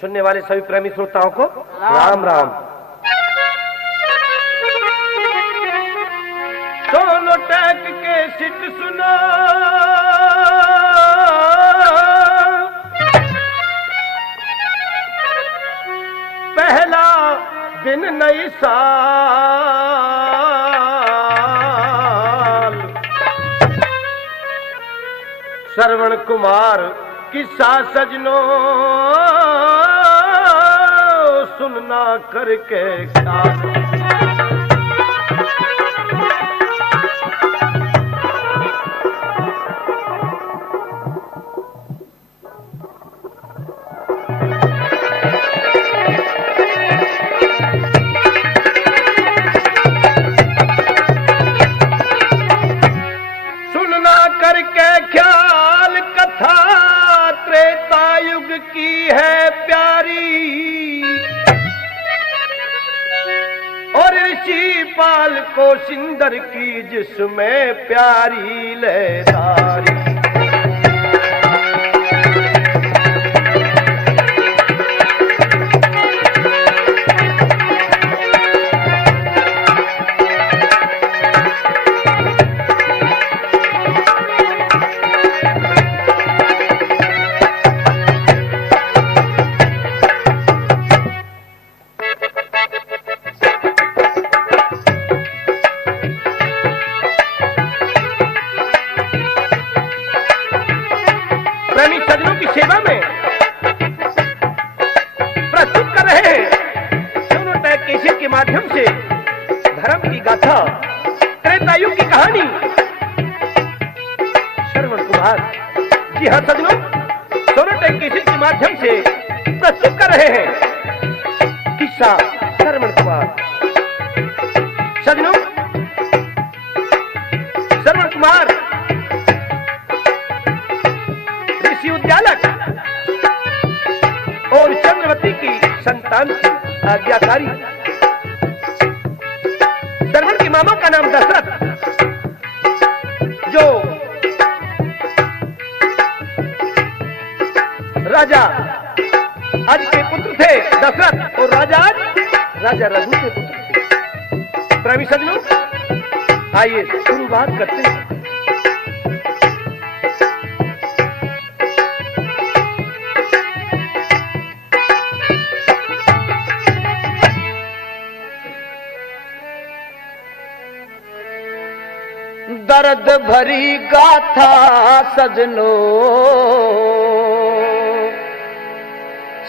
सुनने वाले सभी प्रेमी श्रोताओं को राम राम। सोनो टैक के सिट सुना, पहला दिन नई साल, श्रवण कुमार किस्सा सजनों सुनना करके ख्याल। सुनना करके ख्याल कथा त्रेता युग की है प्यारी, और ऋषि पाल को सिंदर की जिसमें प्यारी लहरारी। प्रेमी सज्जनों की सेवा में प्रस्तुत कर रहे हैं सोनो टैक कैसेट के माध्यम से धर्म की गाथा, त्रेतायुग की कहानी। श्रवण कुमार, जी हाँ सज्जनों, सोनो टैक कैसेट के माध्यम से प्रस्तुत कर रहे हैं किस्सा श्रवण कुमार। सज्जनों, श्रवण कुमार उद्यालक और चंद्रवती की संतान थी, आज्ञाकारी। श्रवण के मामा का नाम दशरथ, जो राजा आज के पुत्र थे दशरथ, और राजा आज राजा रघु के पुत्र थे। प्रेमी सज्जनों, आइए शुरुआत करते हैं। दर्द भरी गाथा सजनो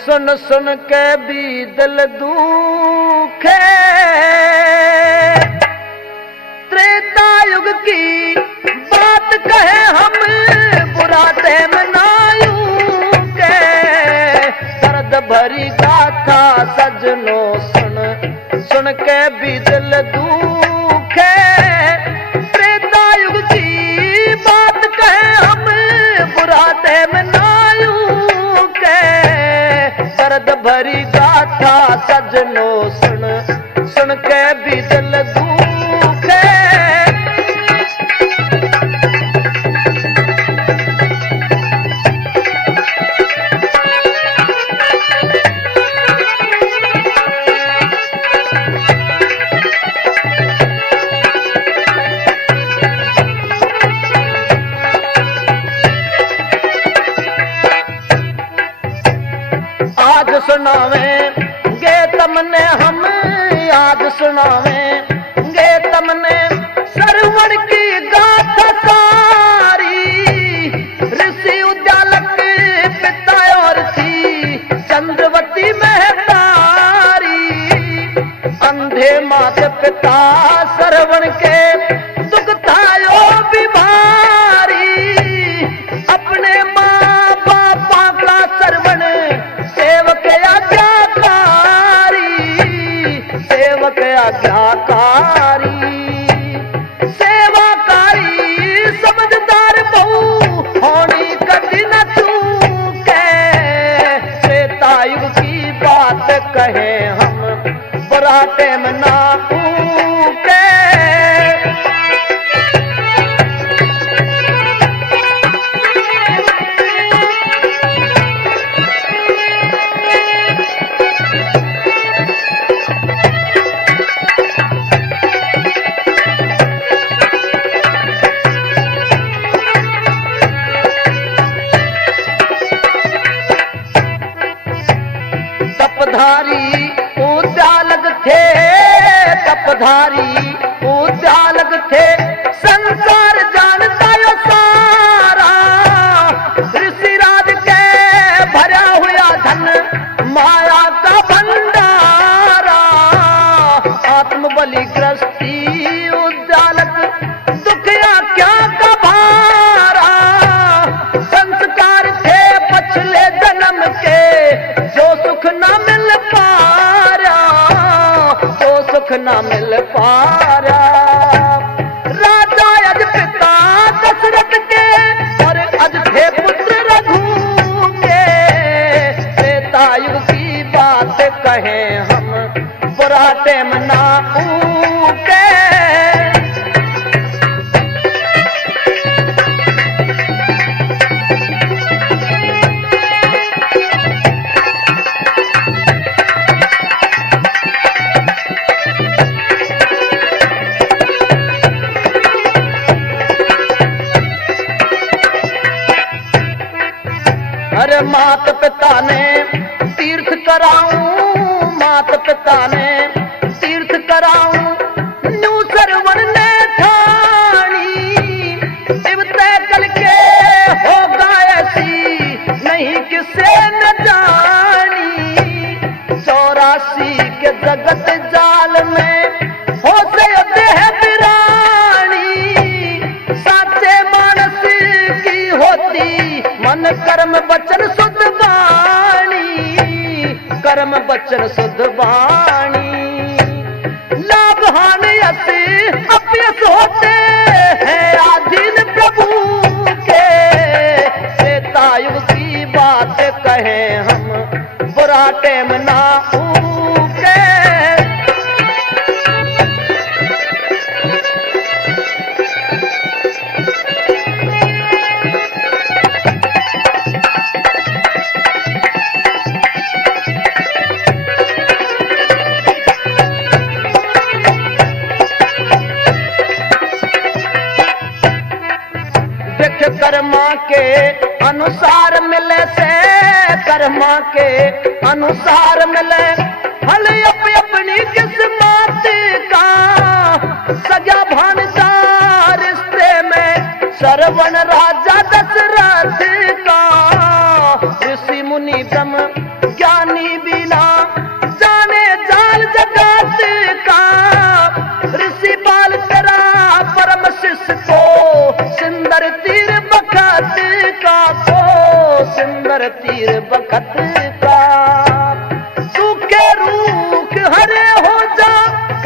सुन सुन के भी दिल दुखे, त्रेता युग की बात कहे हम बुरा टाइम नायू के। दर्द भरी गाथा सजनो सुन सुन के भी दिल दुखे, बात कहे हम बुरा टाइम नायू के। दर्द भरी गाथा सजनो सुन सुन के भी दिल दुखे। आज सुनावेंगे तमने हम, आज सुनावेंगे तमने श्रवण की गाथा सारी। ऋषि उद्यालक पिता और थी चंद्रवती महतारी, अंधे माता पिता श्रवण के दुख थायो बीमारी। अपने माँ बापा का श्रवण सेवक आज्ञाकारी, सेवक आज्ञाकारी, सेवाकारी समझदार बहु होनी कभी न चूके। त्रेता युग की बात कहे हम बुरा टाइम ना ऊके। तपधारी उद्यालक थे, तपधारी उद्यालक थे, संसार जानता यो सारा, ऋषिराज के भरा हुआ धन माया का भंडारा, आत्मबलि ग्रस्ती उद्यालक दुखिया क्या का भारा, संस्कार थे पछले जन्म के जो सुख न मिल पारा, जो सुख न मिल पारा। राजा अज पिता दशरथ के और अज थे पुत्र रघु के, त्रेता युग की बात कहें हम बुरा टेम ना ऊके। अरे मात पिता ने तीर्थ कराऊं, मात पिता ने तीर्थ कराऊं, न्यू सरवन ने ठानी, शिव तय कल के होगा ऐसी नहीं किसे न जानी, 84 के जगत जाल में हो से देह बिरानी, साचे मानस की होती मन कर्म बचन शुद्ध वाणी, कर्म बचन शुद्ध वाणी, लाभ हानि अपयस होते हैं अधीन प्रभु के, त्रेता युग की बात कहें हम बुरा टेम ना ऊके। कर्मा के अनुसार मिले से, कर्मा के अनुसार मिले फल अपनी किस्मत का, सजा भानसा रिश्ते में श्रवण राजा दशरथ का, ऋषि मुनि ब्रह्म ज्ञानी बिना जाने जाल जगत का, ऋषि बाल करा परम शिष्य को सुंदर तीर बखत का, को सुंदर तीर बखत का, सूखे रूख हरे हो जा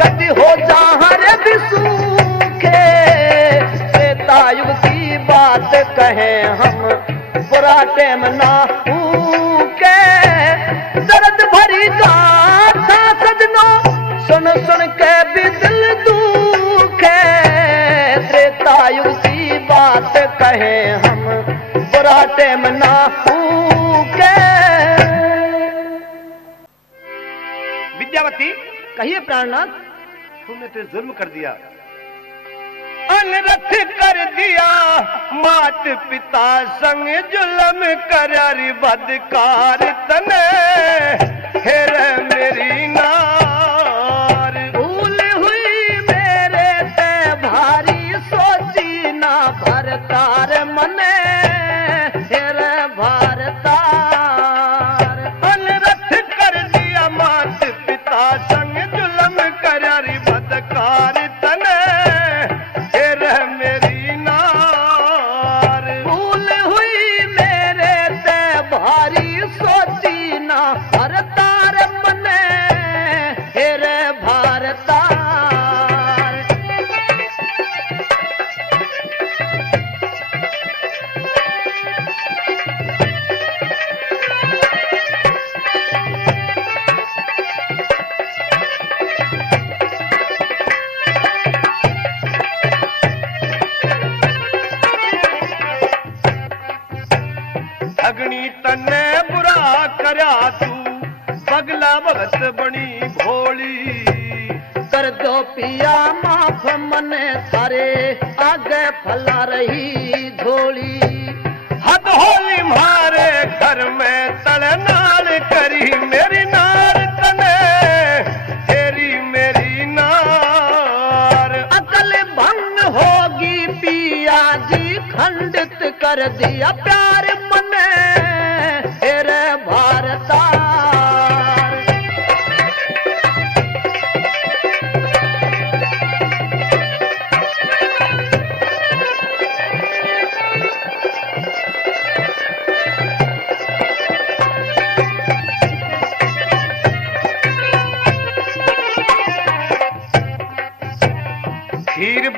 गति हो जा हरे भी सूखे, त्रेता युग की बात कहें हम बुरा टेम ना ऊके। दर्द भरी गाथा सजनो सुन सुन के भी दिल दुखे, त्रेता युग की बात कहें हम बुरा टेम ना ऊके। विद्यावती कहिए प्राणनाथ, तुमने तो जुल्म कर दिया, अनरथ कर दिया, मात पिता संग जुल्म कर बदकार तने, हेर मेरी नार, भूल हुई मेरे ते भारी सोची ना भरतार मने, हेर भारतार, अनरथ कर दिया मात पिता संग जुल्म कर बदकार तने, मेरी नार, भूल हुई मेरे ते भारी सोची ना भरतार मने, हेर भारतार। अग्नि तने बुरा करया तू, बगला भगत बनी भोली, कर दो पिया माफ मने थारे, आगे फला रही झोली, हद होली मारे घर में तड़नाल करी मेरी नार,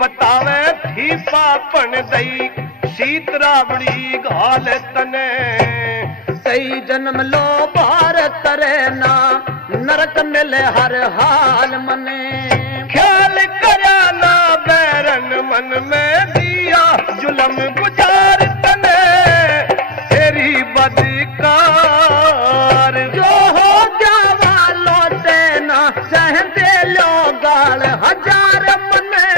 बतावे थी पापन दई शीत रावड़ी घाल तने कई जन्म लो भारत रहना नरक मिले हर हाल मने ख्याल करा ना बैरन मन में दिया जुलम गुजार तने तेरी बदकार जो हो जावा लौटे ना सहते लो गाल हजार मने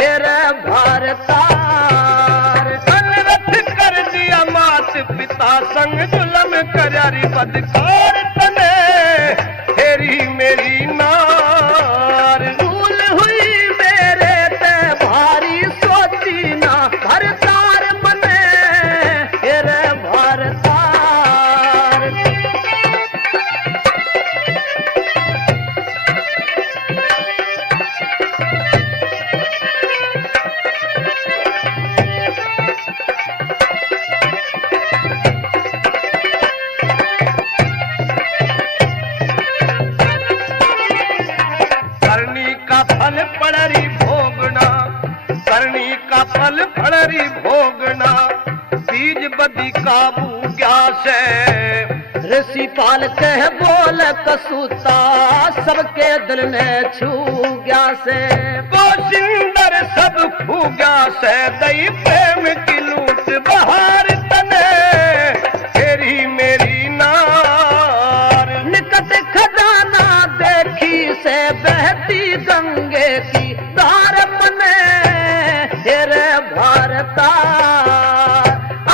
हेरे भारतार अनरथ कर दिया मात पिता संग जुलम करारी बदकार तने तेरी मेरी नार भूल हुई मेरे ते भारी सोची ना भरतार मने हेरे भारतार करनी का फल पड़री भोगना करनी का फल पड़री भोगना बीज बदी काबू क्या से ऋषि पाल कह बोल कसूता सबके दिल ने छू गया से कोशिंदर सब फूगा से दई प्रेम की लूट बहार तने तेरी मेरी नार निकट खजाना देखी से बहती गंगे की धार मने हेरे भारतार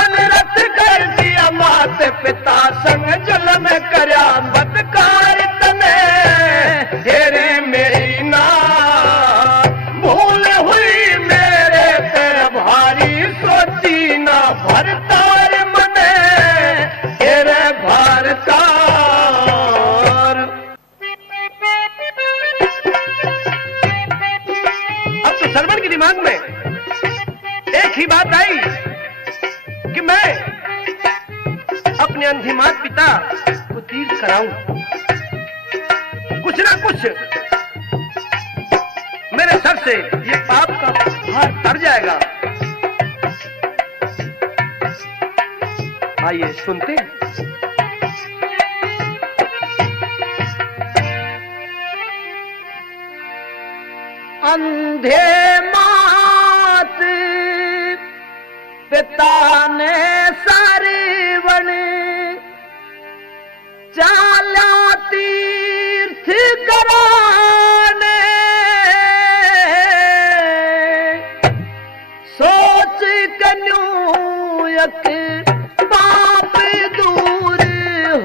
अनरथ कर दिया मात पिता संग जुलम करया बदकार तने तेरी मेरी नार भूल हुई मेरे पर भारी सोची ना भरतार मने तेरे भारतार अब तो सरवण के दिमाग में एक ही बात आई कि मैं अपने अंधी मात पिता को तीर्थ कराऊं कुछ ना कुछ मेरे सर से ये पाप का भार तर जाएगा। आइए सुनते हैं। अंधे मात पिता ने सारीवण चाला तीर्थ कराने सोच कन्यूयक पाप दूर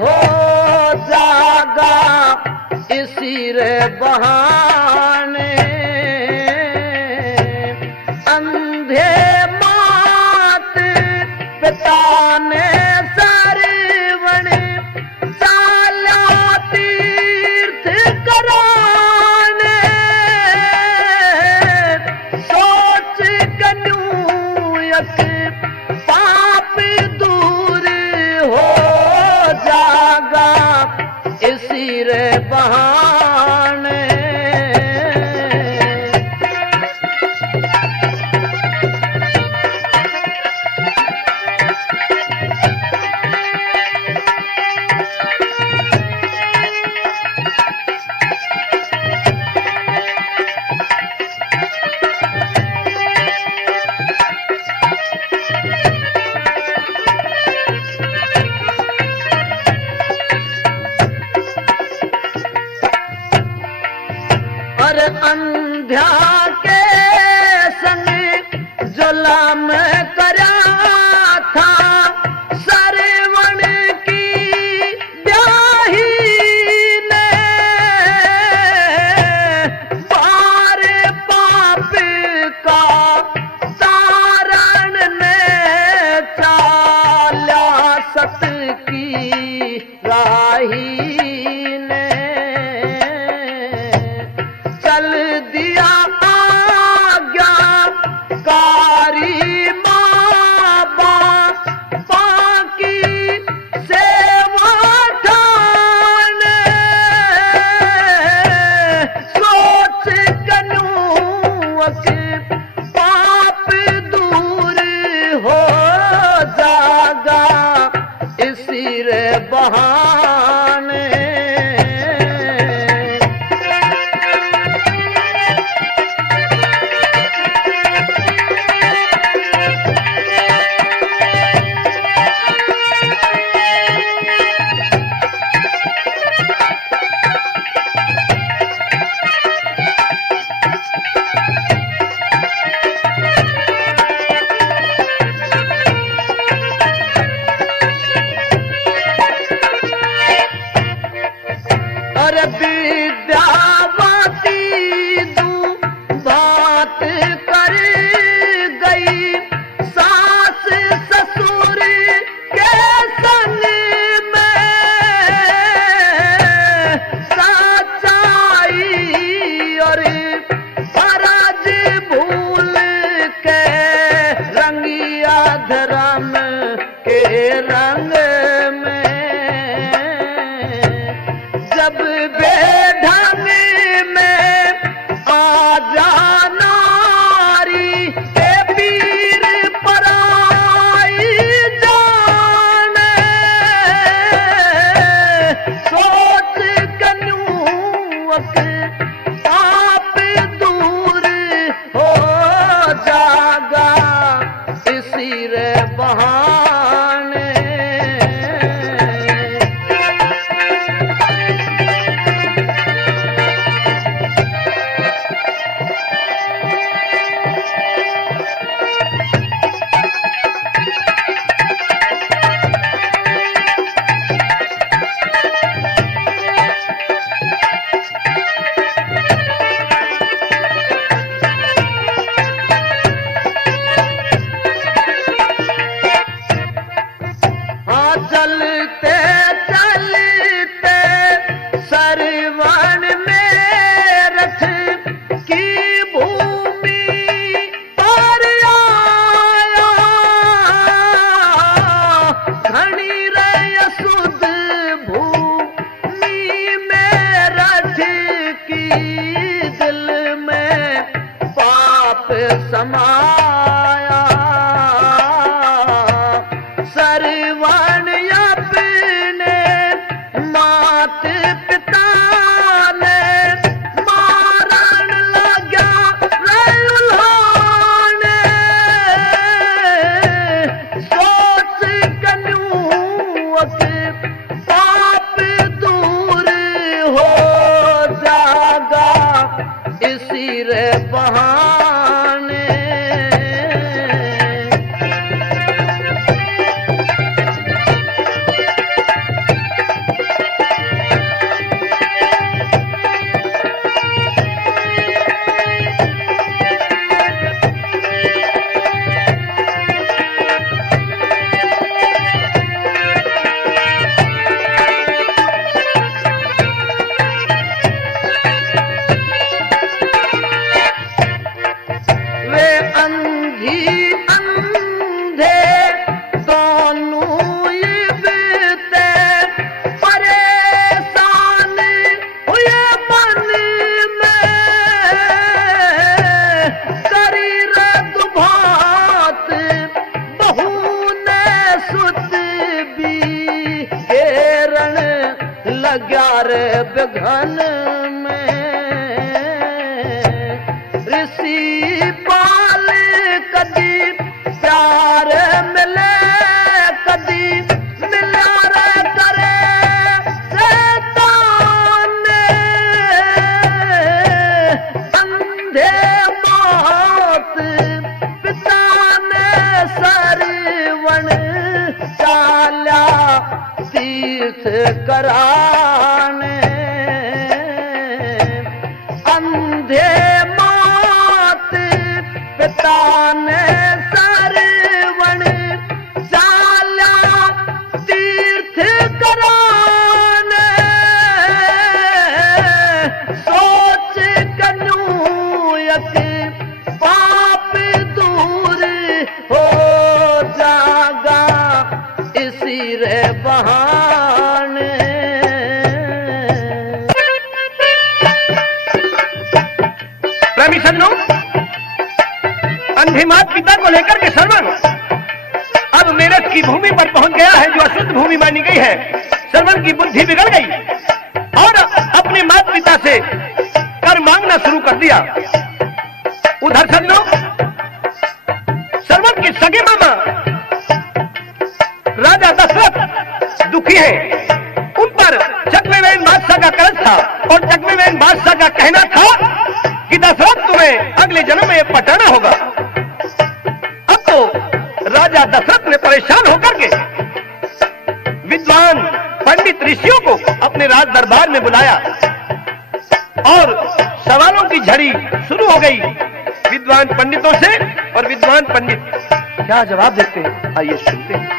हो जागा इसी रे बहाने अंधे मात पिता ने सरवण चाला तीर्थ कराने सोच कन्यूयक पाप दूर हो जागा इसी रे बहाने और अंध्या के संग जुलम करा था सरवण की ब्याही ने बार पाप का तारण ने चाला सत की राही ने चल दिया रे विद्यावती दू बात कर गई सास ससुर के संग में सच्चाई और फर्ज भूल के रंगिया धर्म के रंग में जब बेढंग में आ जानारी के पीर पराई जाने सोच कन्यूक आप दूर हो जागा इसी रे बहाने चलते चलते सरवण में रथ की भूमि पर आया घनी रे सुध भूमि में रथ की दिल में पाप समाया सरवण अपने मात पिता ने मारन लगा रउलाने सोच कन्यूक पाप दूर हो जागा इसी रे बहाने अंधे दोनों इबते परेशान हुए मन में करी रघुभात बहू ने सुत भी घेरन लगा रे बघन में ऋषि पाल कदी प्यार मिले कदी मिला रे करे शैतान अंधे मौत पिता ने सरवण चाल्या तीर्थ कराने अंधे मौत पिता ने सरवण चाल्या तीर्थ कराने सोच कन्यूक पाप दूर हो जागा इसी रे बहाने प्रेमी सज्जनों, अंधे मात पिता को लेकर के सरवण अब मेरठ की भूमि पर पहुंच गया है जो अशुद्ध भूमि मानी गई है। सरवण की बुद्धि बिगड़ गई और अपने माता पिता से कर मांगना शुरू कर दिया। उधर सज्जनों, सरवण के सगे मामा राजा दशरथ दुखी है। उन पर चक्रवेन बादशाह का कर्ज था और चक्रवेन बादशाह का कहना था कि दशरथ तुम्हें अगले जन्म में पटाना होगा। अब तो राजा दशरथ ने परेशान होकर के विद्वान पंडित ऋषियों को अपने राज दरबार में बुलाया और सवालों की झड़ी शुरू हो गई विद्वान पंडितों से। और विद्वान पंडित क्या जवाब देते हैं, आइए सुनते हैं।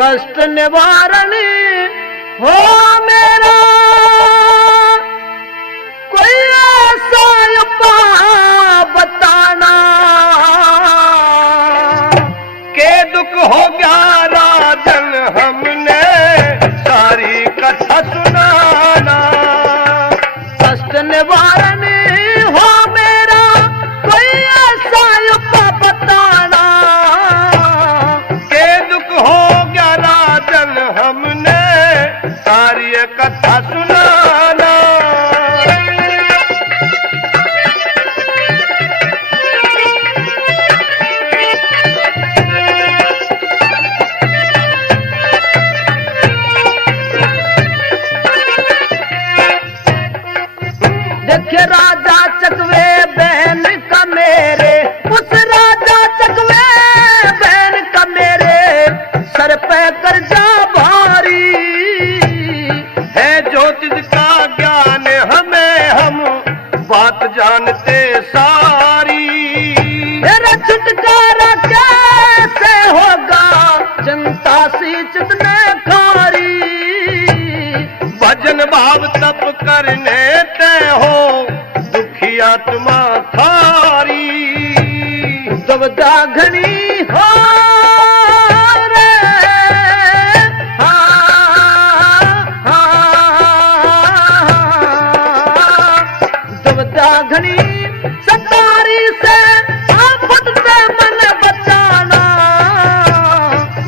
कष्ट निवारण हो मेरा कोई ऐसा उपाय बताना के दुख हो गया राजन हमने सारी कथा सुनाना। कष्ट निवारण हो मेरा कोई ऐसा उपाय बताना के दुख हो गया राजन हमने सारी कथा सुनाना। देखे राजा चकवे बहन का मेरे, उस राजा चकवे बहन का मेरे सर पे कर्जा भारी है ज्योतिष का ज्ञान हमें, हम बात जानते सारी। मेरा छुटकारा कैसे होगा चिंता सी चितने खारी। भजन भाव तप करने ते हो दुखिया तुमा थारी। दुविधा घनी हो रे दुविधा घनी सतारी से आफत से मन बचाना।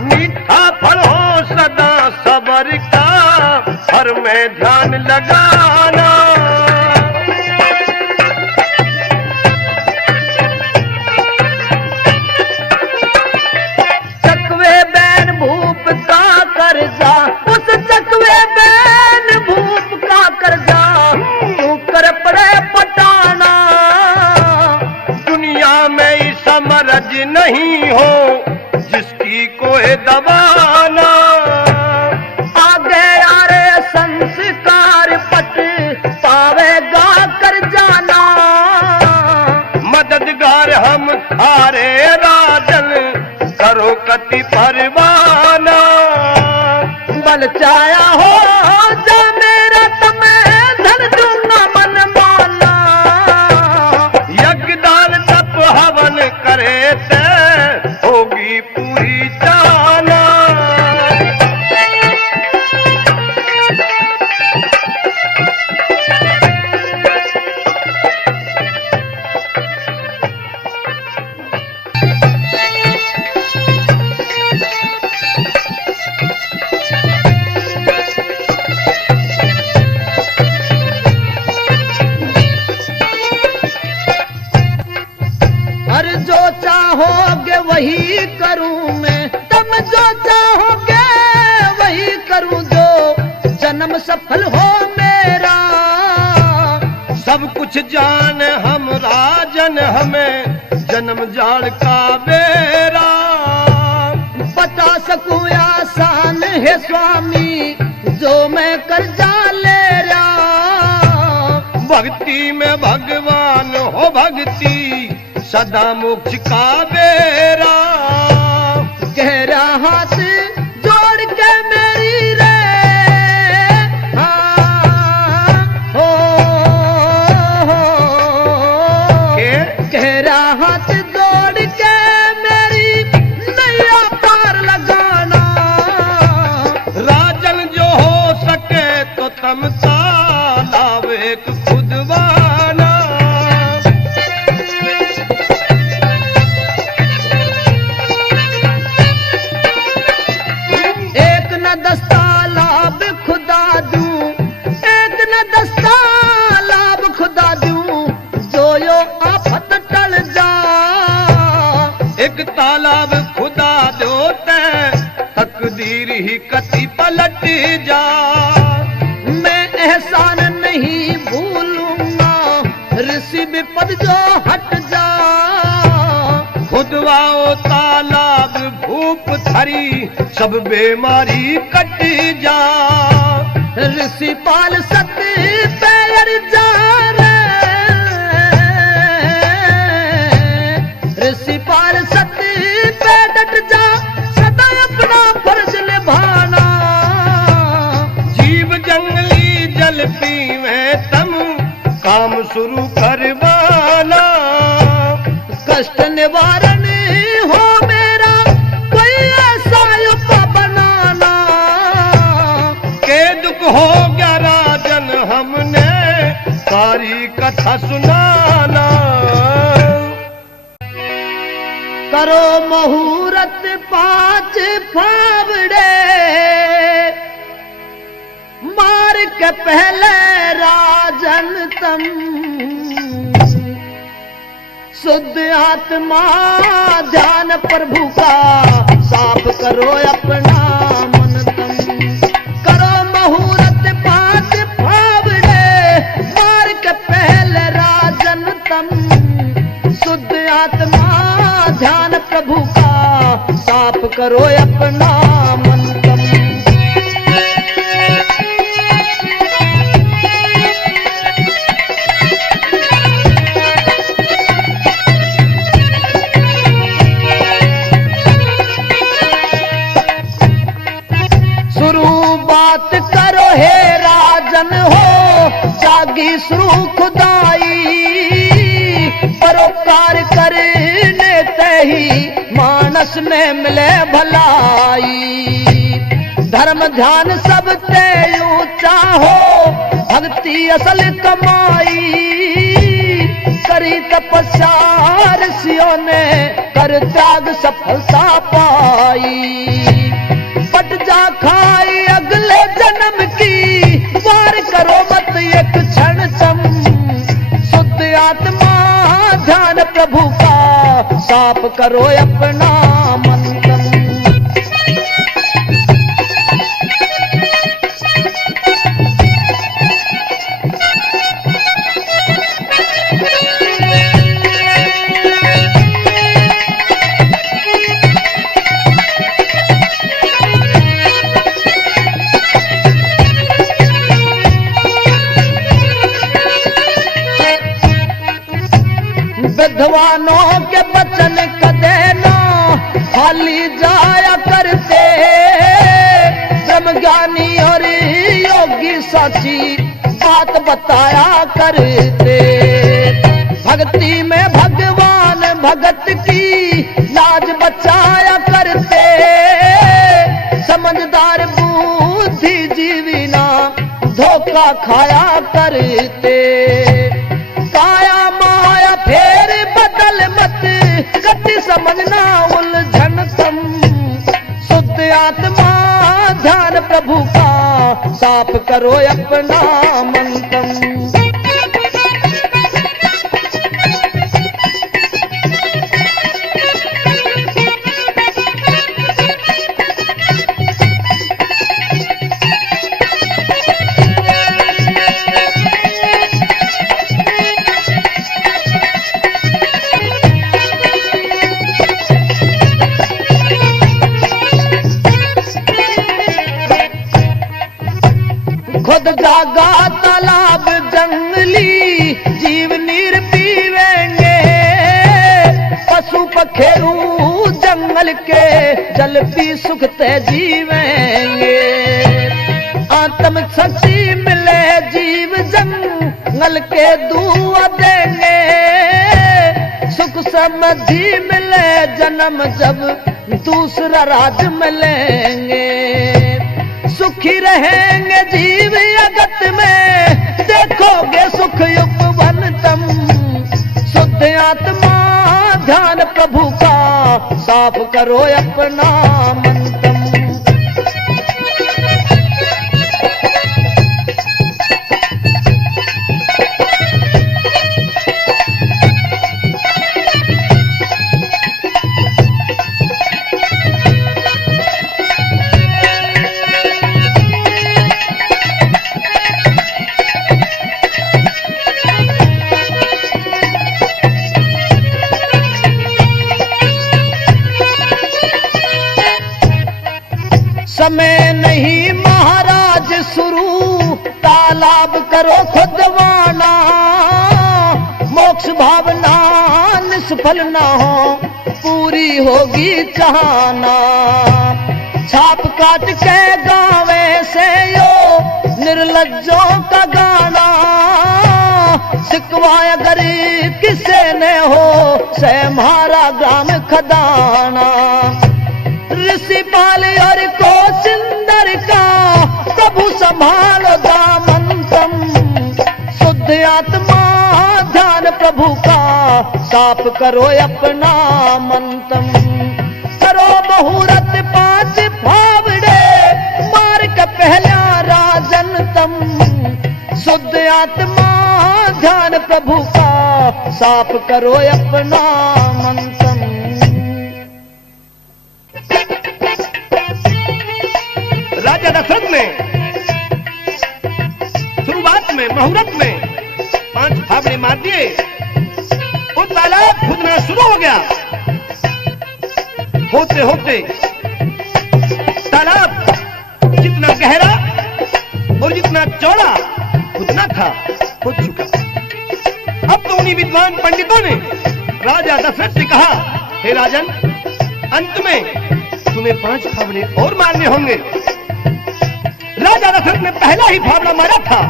मीठा फल हो सदा सबर का हर में ध्यान लगाना। चकवे बैन भूप का कर्जा, उस चकवे बैन भूप का कर्जा तू कर पड़े पटाना। दुनिया में समरज नहीं हो जिसकी कोई दबाना। आगे यारे संस्कार पट पावेगा कर जाना। मददगार हम थारे राजन करो कति परवाना। बल चाया हो जा मेरा तुम्हें धन दूंगा मन माना। यज्ञदान तप हवन करे ते होगी पूरी चाला। हर जो चाहोगे वही करूं मैं, तुम जो चाहोगे वही करूं, जो जन्म सफल हो मेरा। सब कुछ जान हम राजन हमें जन्म जाड़ का बेरा। बता सकूं आसान है स्वामी जो मैं कर्जा ले रहा। भक्ति में भगवान हो भक्ति सदा मोक्ष का बेरा। गहरा हाथ जोड़ के मेरी रे हो गहरा हाथ जोड़ के मेरी नैया पार लगाना। राजन जो हो सके तो तमसा लाव एक खुदवाना। एक न दस्ता लाभ खुदा दूं, एक न दस्ता लाभ खुदा दूं, जो यो आफत टल जा। एक तालाब खुदा दो ते तकदीर ही कति पलट जा। मैं एहसान नहीं भूलूंगा ऋषि विपद जो हट जा, खुदवाओ तालाब भूप थरी, सब बीमारी कट जा। ऋषि पाल सती पैर जा रे, ऋषि पाल सती पे डट जा, सदा अपना फर्ज निभाना। जीव जंगली जल पीवे तम, काम शुरू करवाना। कष्ट निवारण हो मेरा कोई ऐसा उपाय बनाना। के दुख हो गया राजन हमने, सारी कथा सुनाना। करो मुहूर्त 5 फावड़े, मार के पहले राजन तम। शुद्ध आत्मा ध्यान प्रभु का, साफ करो अपना मन तम। करो मुहूर्त 5 फावड़े, मार के पहले राजन तम। शुद्ध आत्मा ध्यान प्रभु का, साफ करो अपना मन तम। बात करो हे राजन हो, जागी शुरू खुदाई। परोपकार करने ते ही मानस में मिले भलाई। धर्म ध्यान सब ते ऊंचा हो, भक्ति असल कमाई। करी तपस्या ऋषियों ने, कर त्याग सफलता पाई। पट जा खाई अगले जन्म की, वार करो मत एक क्षण तम। शुद्ध आत्मा ध्यान प्रभु का, साफ करो अपना मन तम। विद्वानों के वचन कदे ना खाली जाया करते। ब्रह्म ज्ञानी और योगी साची बात बताया करते। भक्ति में भगवान भगत की लाज बचाया करते। समझदार बुद्धिजीवी ना धोखा खाया करते। काया माया फेर बदल मत, गति समझना उलझन तम। शुद्ध आत्मा ध्यान प्रभु का, साफ करो अपना मन तम। खुद जागा तालाब जंगली, जीव नीर पीवेंगे। पशु पखेरू जंगल के, जल पी सुखते जीवेंगे। आत्म शक्ति मिले जीव जंगल के दुआ देंगे। सुख समृद्धि मिले जन्म जब दूसरा राज मिलेंगे। सुखी रहेंगे जीव जगत में, देखोगे सुख उपवन तम। शुद्ध आत्मा ध्यान प्रभु का, साफ करो अपना मन तम। समय नहीं महाराज शुरू, तालाब करो खुदवाना, मोक्ष भावना निष्फल ना हो, पूरी होगी चाहना। छाप काट के गावे से यो निर्लज्जों का गाना, सिकवाया गरीब किसे ने हो, से हमारा ग्राम खदाना। ऋषि पाल और को सिंदर का, प्रभु संभालो दामन तम, शुद्ध आत्मा ध्यान प्रभु का, साफ करो अपना मंतम। करो मुहूर्त 5 फावड़े, मार के पहला राजन तम, शुद्ध आत्मा ध्यान प्रभु का, साफ करो अपना मंतम। राजा दशरथ ने शुरुआत में मुहूर्त में 5 फावड़े मार दिए, वो तालाब खुदना शुरू हो गया। होते होते तालाब जितना गहरा और जितना चौड़ा उतना था, हो चुका। अब तो उन्हीं विद्वान पंडितों ने राजा दशरथ से कहा, हे राजन, अंत में तुम्हें 5 फावड़े और मारने होंगे। राजा दशरथ ने पहला ही फावड़ा मारा था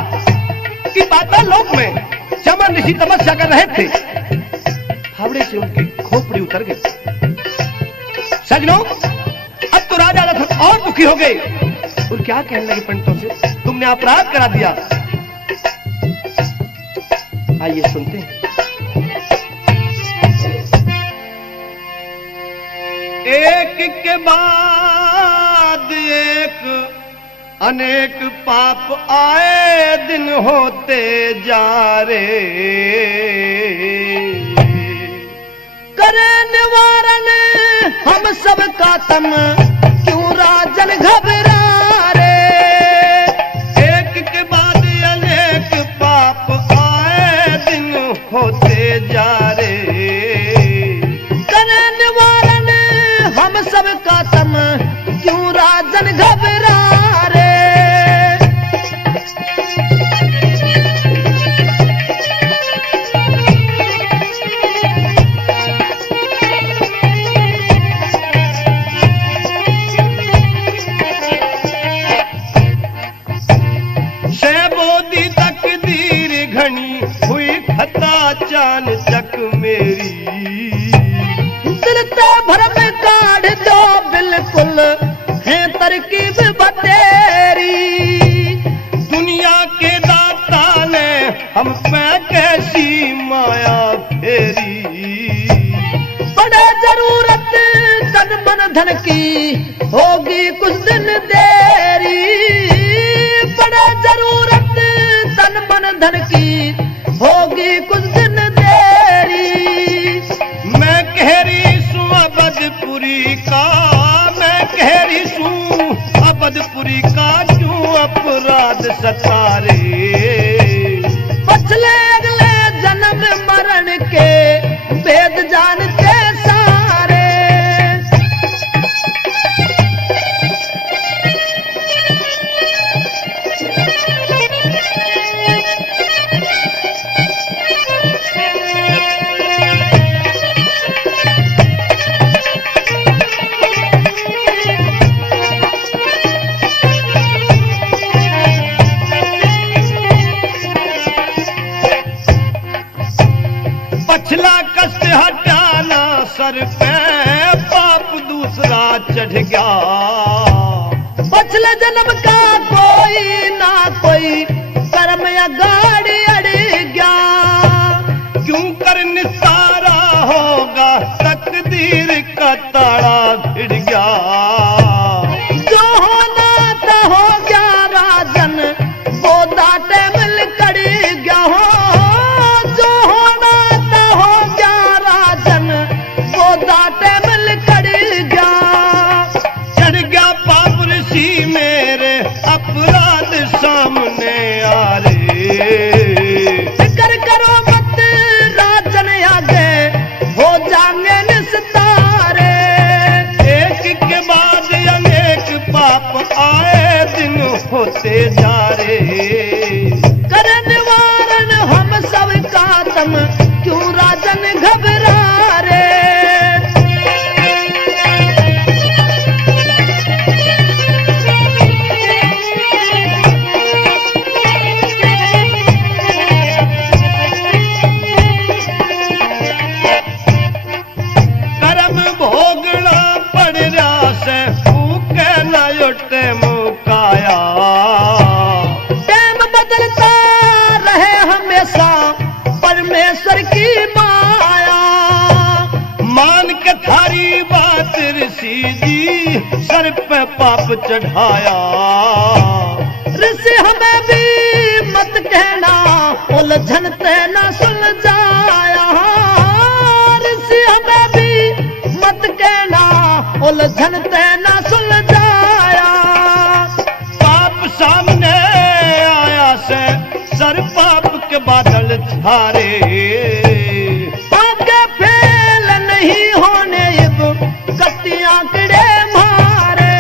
कि पाताल लोक में चमन ऋषि तपस्या कर रहे थे, फावड़े से उनकी खोपड़ी उतर गई। सजनों, अब तो राजा दशरथ और दुखी हो गए और क्या कहने लगे पंडितों से, तुमने अपराध करा दिया। आइए सुनते हैं। एक के बाद एक अनेक पाप आए दिन होते जा रे, करे निवारण हम सब का तम, क्यों राजन घबरा रे। एक के बाद अनेक पाप आए दिन होते जा रे, करे निवारण हम सब का तम, क्यों राजन घबरा रे। शैबोदी तकदीर घनी हुई खता चान चक मेरी, दिल तो भरम काढ़ दो बिल्कुल है तरकीब बतेरी। दुनिया के दाता ने हम पे कैसी माया फेरी, बड़े जरूरत तन मन धन की होगी कुछ दिन देरी, बड़े जरूरत तन मन धन की होगी कुछ दिन देरी। मैं कह रही सू अबदपुरी का, मैं कह रही सू अबदपुरी का, क्यों अपराध सतारे। पछले अगले जन्म मरण के वेद जानते सारे, पिछला कष्ट हटाना सर पे, पाप दूसरा चढ़ गया। पछले जन्म का कोई ना कोई कर्म या गाड़ी अड़ गया, क्यों कर निस्तारा होगा तकदीर का ताड़ा भिड़ गया। जो होना था हो गया राजन, वो दाटे मिल कड़ी गया हो। जो होना था हो गया राजन, वो दाटे मिल कड़ी गया। चढ़ गया पाप ऋषि मेरे, अपराध सामने आ रे। फिक्र करो मत राजन आगे, हो जाएंगे निस्तारे। एक के बाद अनेक पाप होते जा रे। करन वारन हम सब का तम क्यों राजन घबरा रे। करम भोगना पड़ रहा से फूके न युटे मुकाया। टाइम बदलता रहे हमेशा परमेश्वर की माया। मान के थारी बात ऋषि जी सर पे पाप चढ़ाया। ऋषि हमें भी मत कहना उलझनते न सुलझाया। ऋषि हमें भी मत कहना उलझनते न सुलझाया। पाप सामने आया से सर पाप के बादल छारे। पाप के फेल नहीं होने अब कत्ती आंकड़े मारे।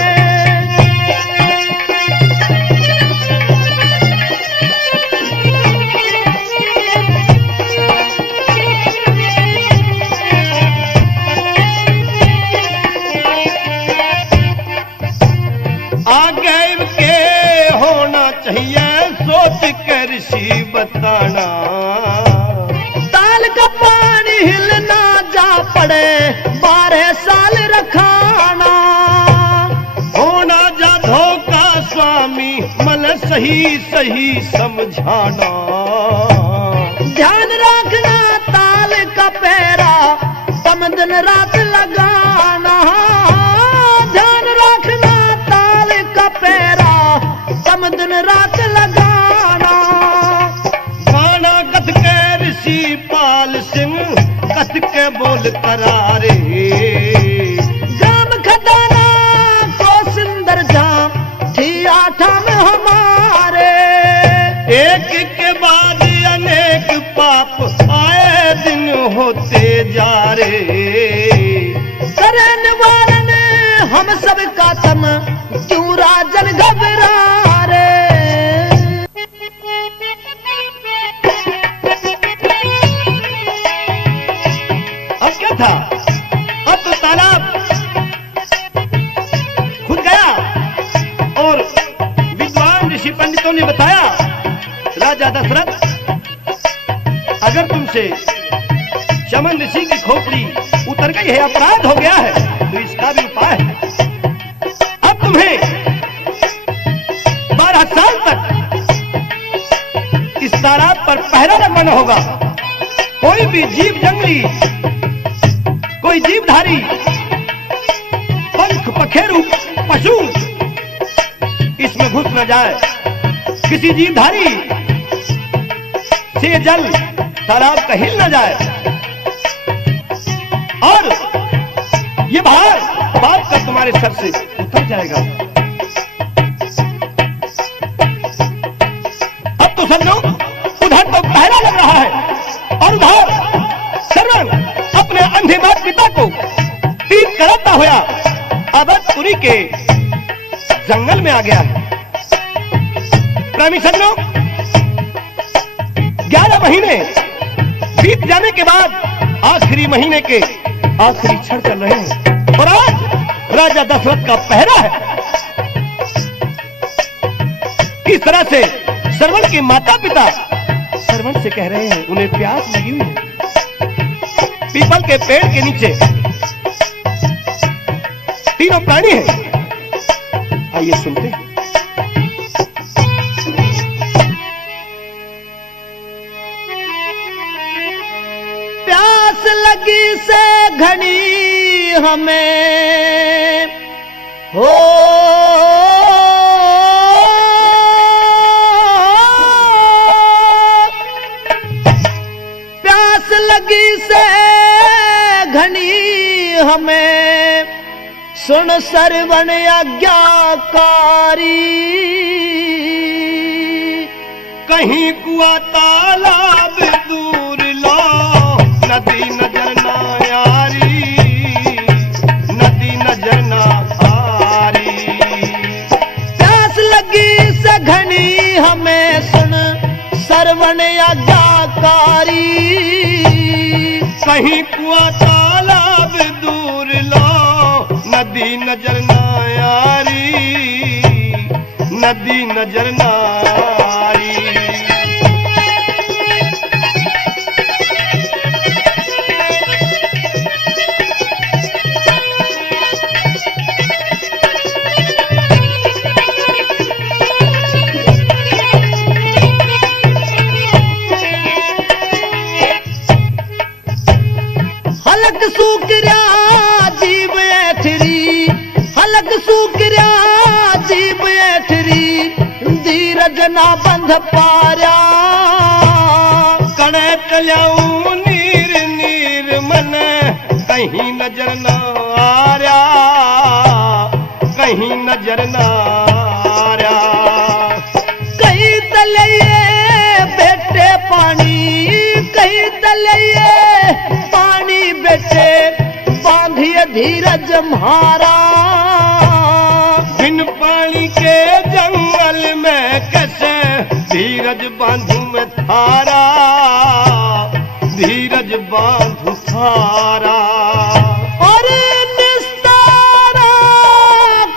आगे के होना चाहिए सोच के ऋषि बताना। ताल का पानी हिलना जा पड़े 12 साल रखाना। होना जा धोखा स्वामी मन सही सही समझाना। ध्यान रखना ताल का पैरा तम दिन रात लगाना। ध्यान रखना ताल का पैरा तम दिन रात लगाना। गाना कथ के ऋषि पाल सिंह कथ के बोल करारे। जाम खदाना को सिंदर जाम थी आठा में हमारे। एक के बाद अनेक पाप आए दिन होते जा रे। करन वारन हम सब का तम क्यों राजन घबरा रे। अब क्या था? अब तो तालाब खुद गया और विद्वान ऋषि पंडितों ने बताया, राजा दशरथ अगर तुमसे चमन ऋषि की खोपड़ी उतर गई है, अपराध हो गया है, तो इसका भी उपाय है। अब तुम्हें 12 साल तक इस तालाब पर पहरा लगवाना होगा। कोई भी जीव जंगली, कोई जीवधारी, पंख पखेरु पशु इसमें घुस न जाए। किसी जीवधारी से जल तालाब का हिल न जाए। और ये भार बाप का तुम्हारे सर से उतर जाएगा। अब तो समझो, उधर तो पहरा लग रहा है और उधर सर्वन अपने अंधे माता पिता को तीर कराता हुआ अवधपुरी के जंगल में आ गया है। प्रेमी सज्जनों, 11 महीने बीत जाने के बाद आखिरी महीने के आखिरी क्षण चल रहे हैं और आज राजा दशरथ का पहरा है। इस तरह से श्रवण के माता पिता श्रवण से कह रहे हैं, उन्हें प्यास लगी हुई है। पीपल के पेड़ के नीचे तीनों प्राणी हैं। आइए सुनते हैं। प्यास लगी से घनी हमें हो प्यास लगी से घनी हमें सुन सरवण आज्ञाकारी कहीं कुआ तालाब दूर लो नदी नजर ना यारी नदी नजर ना आरी प्यास लगी से कहीं कुआं तालाब दूर लो, नदी नजर ना यारी, नदी नजर ना आरी। हलक सूकरिया जीव एठरी, हलक सूकरिया जीव एठरी, धीरज ना बंध पारा। कड़े तल्याऊं नीर नीर मन, कहीं नजर न आर्या, कहीं नजर न आर्या। कहीं तलैये बेटे पानी, कहीं तलैये पानी बेटे, बांधिए धीरज म्हारा। बिन पानी के जंगल में कैसे धीरज बांधू मैं थारा, धीरज बांधू थारा। और निस्तारा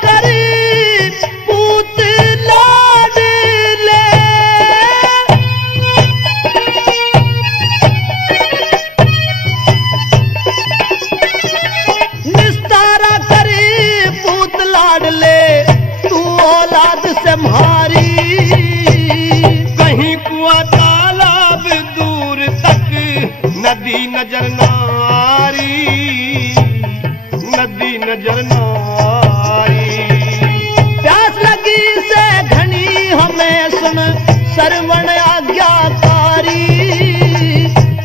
करी पूत लाडले, निस्तारा करी पूत लाडले, तू औलाद से म्हारी। कहीं कुआं तालाब दूर तक, नदी नजर न आरी, नदी नजर न आरी। प्यास लगी से घनी हमें सुन, सरवण आज्ञाकारी।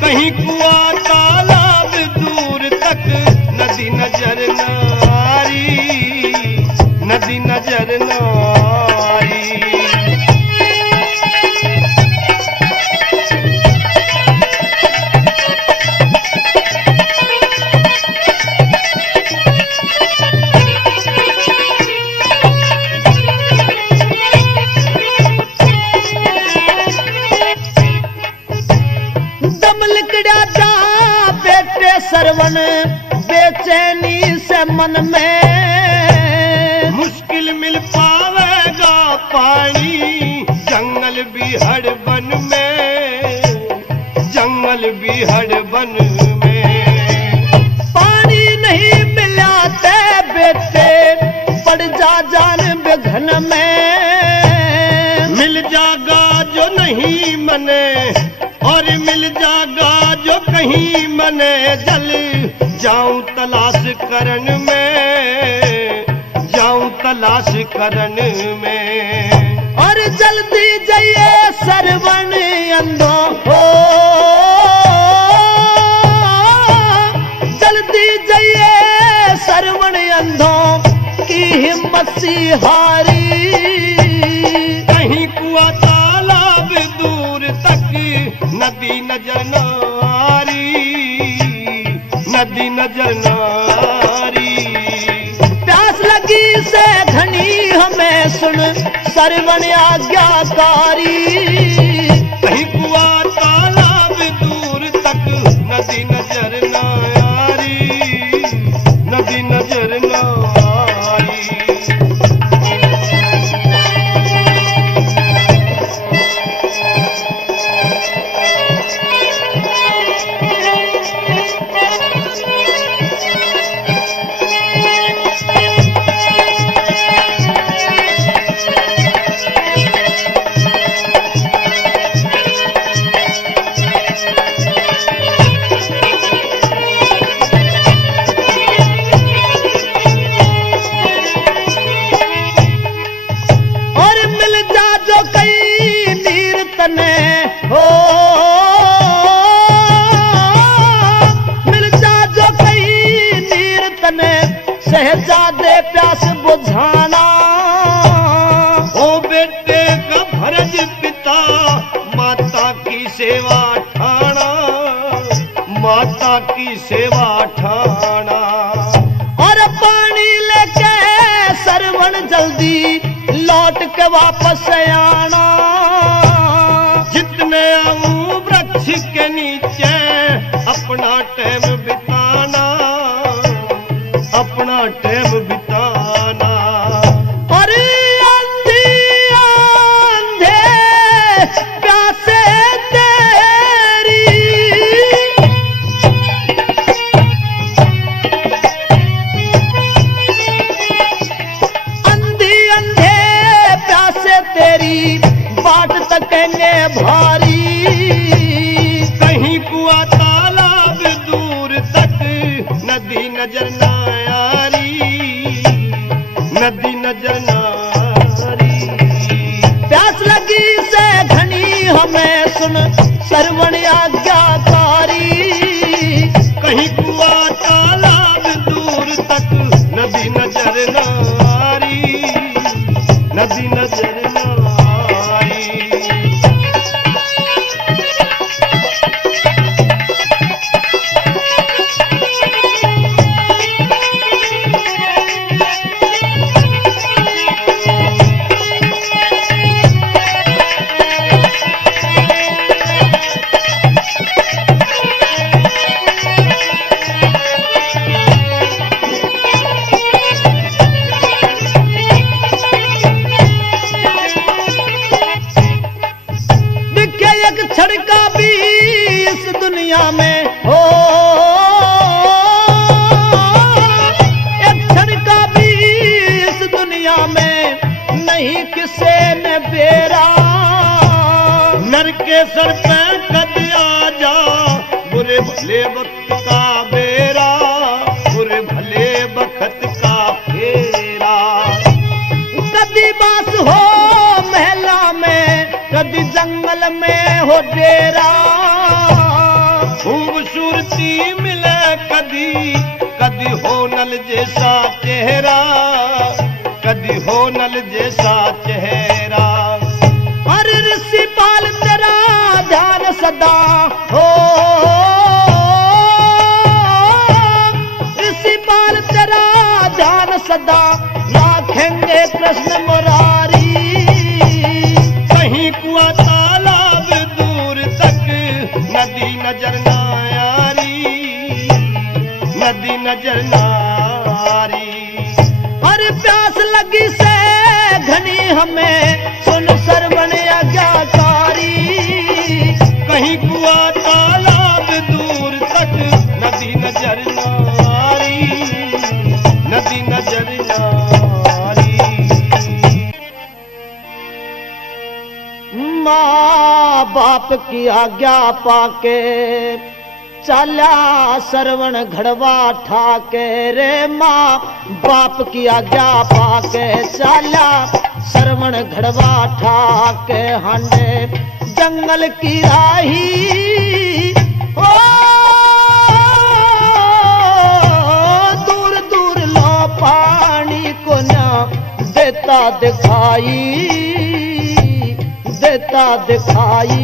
कहीं कुआं तालाब दूर तक, नदी नजर न आरी, नदी नजर न आरी। दम लिकड़ा जा बेटे सरवण, बेचैनी से मन में। मुश्किल मिल पावेगा पानी, जंगल बिहड़ बन में, जंगल बिहड़ बन में। पानी नहीं मिला ते बेटे, पड़ जा जान बेघन में। मिल जागा जो नहीं मने, और मिल जागा जो कहीं मने, जल जाऊं तलाश करन में, जाऊं तलाश करन में। और जल्दी जाइए सरवण अंधो हो, जल्दी जाइए सरवण अंधो की हिम्मत सी हारी। कहीं कुआं तालाब दूर तक, नदी नजर न आरी, नदी नजर न आरी। प्यास लगी से घनी हमें सुन, सरवण आज्ञाकारी। कहीं कुआं तालाब दूर तक, नदी नजर न आरी, नदी नजर न आरी। शहजादे प्यास बुझाना। ओ बेटे का फर्ज पिता माता की सेवा ठाना, माता की सेवा ठाना। और पानी लेके सरवण जल्दी लौट के वापस आना। जितने आऊं वृक्ष के नीचे अपना टाइम अपना टाइम बिताना। अरे अंधी अंधे प्यासे तेरी, अंधी अंधे प्यासे तेरी बाट तकेंगे भारी। कहीं कुआ तालाब दूर तक नदी नजर ना आरी, नदी नजर ना आरी। प्यास लगी से घनी हमें सुन श्रवण आज्ञाकारी। कहीं कुआ तालाब दूर तक नदी नजर ना आरी, नदी नजर ना आरी। दिखे एक छड़का भी इस दुनिया में हो, एक छड़का भी इस दुनिया में नहीं किसे ने बेरा। नर के सर पे कद आ जा बुरे भले वक्त का बेरा, बुरे भले वक्त का फेरा। कभी बास हो महला में, कभी जंगल में हो डेरा। खूबसूरती मिले कदी, कदी हो नल जैसा चेहरा, कदी हो नल जैसा चेहरा। हर ऋषि पाल तेरा ध्यान सदा हो, ऋषि पाल तेरा ध्यान सदा राखेंगे कृष्ण मुरारी। कहीं कुआ तालाब दूर तक नदी नजर ना आरी, नदी नजर ना आरी। अरे प्यास लगी से घनी हमें सुन श्रवण आज्ञाकारी। कहीं कुआ तालाब दूर तक नदी नजर ना आरी, नदी नजर ना आरी। माँ बाप की आज्ञा पाके चला श्रवण घड़वा ठाके रे। माँ बाप की आज्ञा पाके चला श्रवण घड़वा ठाके हांडे जंगल की राही। ओ दूर दूर लो पानी को ना देता दिखाई, देता दिखाई।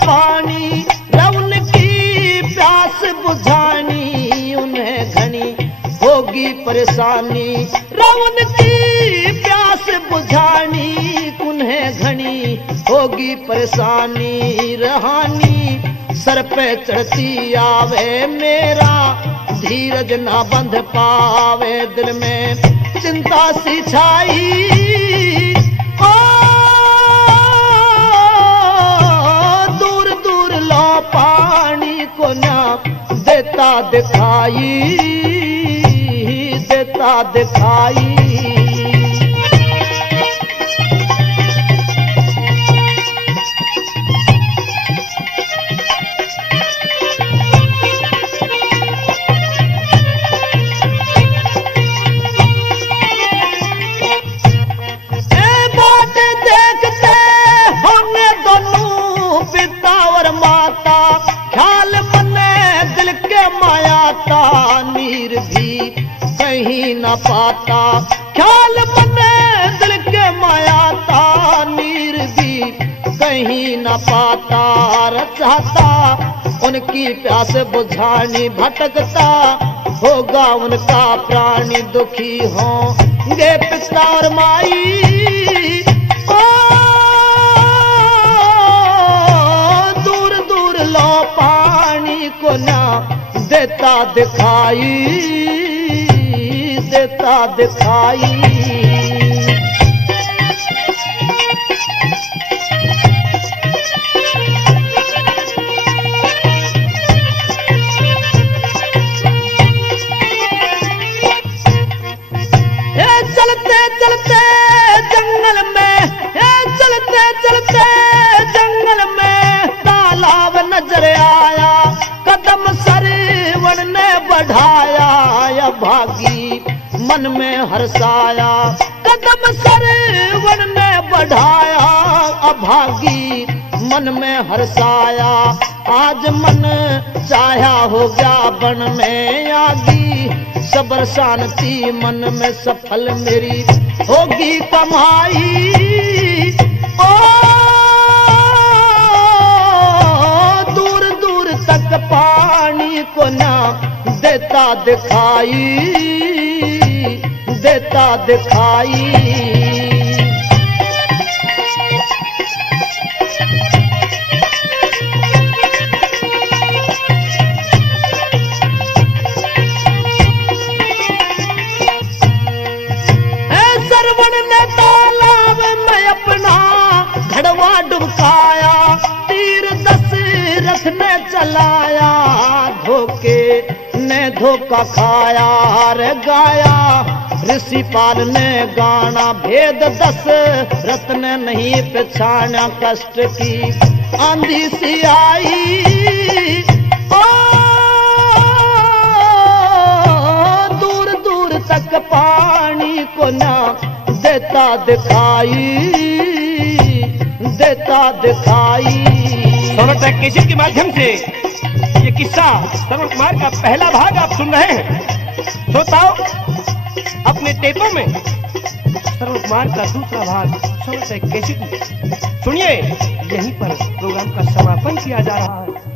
पानी रवन की प्यास बुझानी उन्हें घनी होगी परेशानी। रवन की प्यास बुझानी उन्हें घनी होगी परेशानी। रहानी सर पे चढ़ती आवे मेरा धीरज ना बंध पावे। दिल में चिंता सी छाई पानी को ना देता दिखाई, देता दिखाई। नीर भी कहीं न पाता ख्याल मने दिल के माया ता नीर भी कहीं न पाता चाहता, उनकी प्यास बुझानी भटकता, होगा उनका प्राणी दुखी होंगे पिता और माई। ओ दूर दूर लो पानी को ना देता दिखाई, देता दिखाई। चलते चलते जंगल में, चलते चलते जंगल में तालाब नजर आया, कदम सरवण ने बढ़ाया, या भागी मन में हर्षाया, कदम सरवण ने बढ़ाया, अभागी मन में हर्षाया। आज मन चाहा हो गया बन में आगी, सबर शांति मन में सफल मेरी होगी कमाई। ओ दूर दूर तक पानी को ना देता दिखाई, देता दिखाई। डुबकाया तीर दशरथ ने चलाया, धोखे ने धोखा खाया रे गाया, ऋषिपाल ने गाना भेद दशरथ ने नहीं पहचाना, कष्ट की आंधी सी आई। ओ दूर दूर तक पानी को ना देता दिखाई, देता दिखाई। सोनटैक केसरी के माध्यम से ये किस्सा श्रवण कुमार का पहला भाग आप सुन रहे हैं। श्रोताओं, अपने टेपों में श्रवण कुमार का दूसरा भाग सोनटैक केसरी सुनिए। यहीं पर प्रोग्राम का समापन किया जा रहा है।